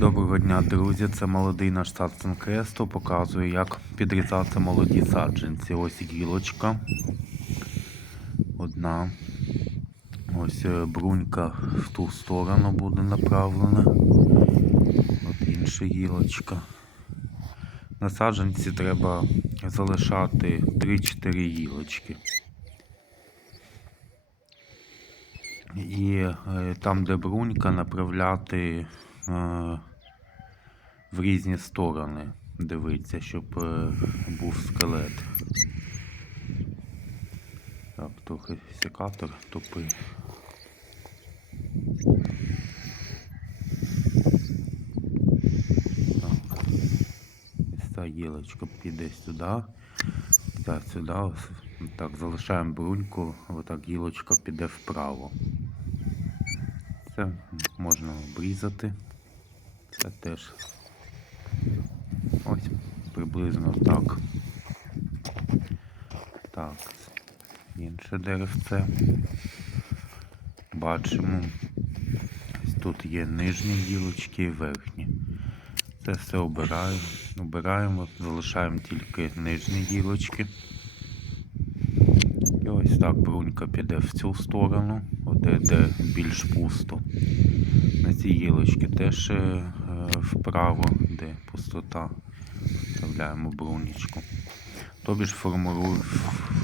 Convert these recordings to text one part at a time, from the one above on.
Доброго дня, друзі! Це молодий наш садсон кресту. Показую, як підрізати молоді саджанці. Ось гілочка. Одна. Ось е, брунька в ту сторону буде направлена. От інша гілочка. На саджанці треба залишати 3-4 гілочки. І е, там, де брунька, направляти е, в різні сторони. Дивитися, щоб е, був скелет. Так, трохи секатор тупий. Так. Ця гілочка піде сюди. Ця сюди. Так, залишаємо бруньку, отак гілочка піде вправо. Це можна обрізати. Це теж ось приблизно так. Так, інше деревце. Бачимо. Тут є нижні гілочки і верхні. Це все обираємо. Обираємо, залишаємо тільки нижні гілочки. І ось так брунька піде в цю сторону, де, де більш пусто. На цій гілочці теж е, вправо, де пустота. Вставляємо брунічку. Тобі ж формуру-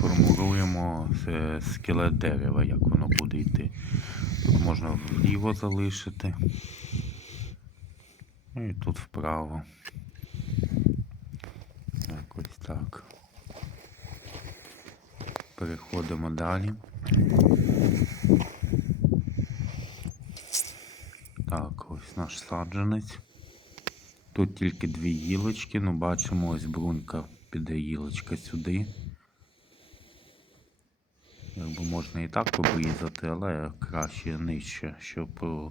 формуруємо скелет дерева, як воно буде йти. Тут можна вліво залишити. Ну і тут вправо. Якось так. Переходимо далі. Так, ось наш саджанець. Тут тільки дві гілочки, ну бачимо, ось брунька піде гілочка сюди. Якби можна і так обрізати, але краще нижче, щоб е,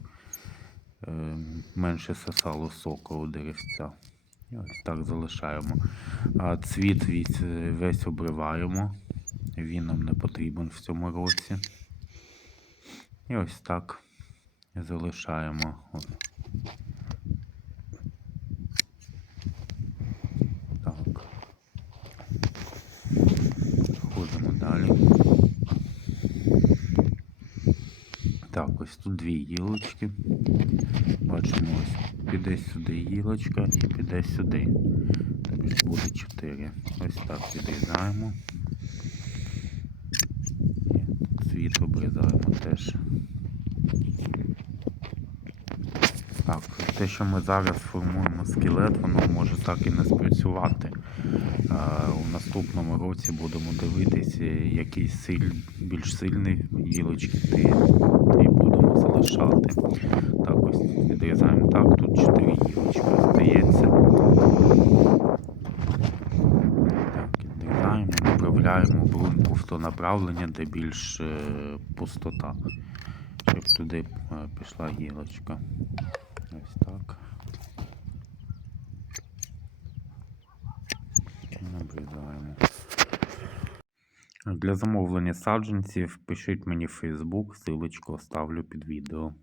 е, менше сосало соку у деревця. І ось так залишаємо. А цвіт весь, весь обриваємо. Він нам не потрібен в цьому році. І ось так залишаємо. От. Так. Ходимо далі. Так, ось тут дві гілочки. Бачимо, ось піде сюди гілочка і піде сюди. Тобто буде чотири. Ось так відрізаємо. Цвіт обрізаємо теж. Так, те, що ми зараз формуємо скелет, воно може так і не спрацювати. А, у наступному році будемо дивитися, який силь, більш сильний гілочки ти, і будемо залишати. Так, ось відрізаємо так, тут 4 гілочки остається. Так, відрізаємо, направляємо бруньку в то направлення, де більш е, пустота. Щоб туди е, пішла гілочка. Ось так. Обрізаємо. Для замовлення саджанців пишіть мені в Facebook, ссылочку оставлю під відео.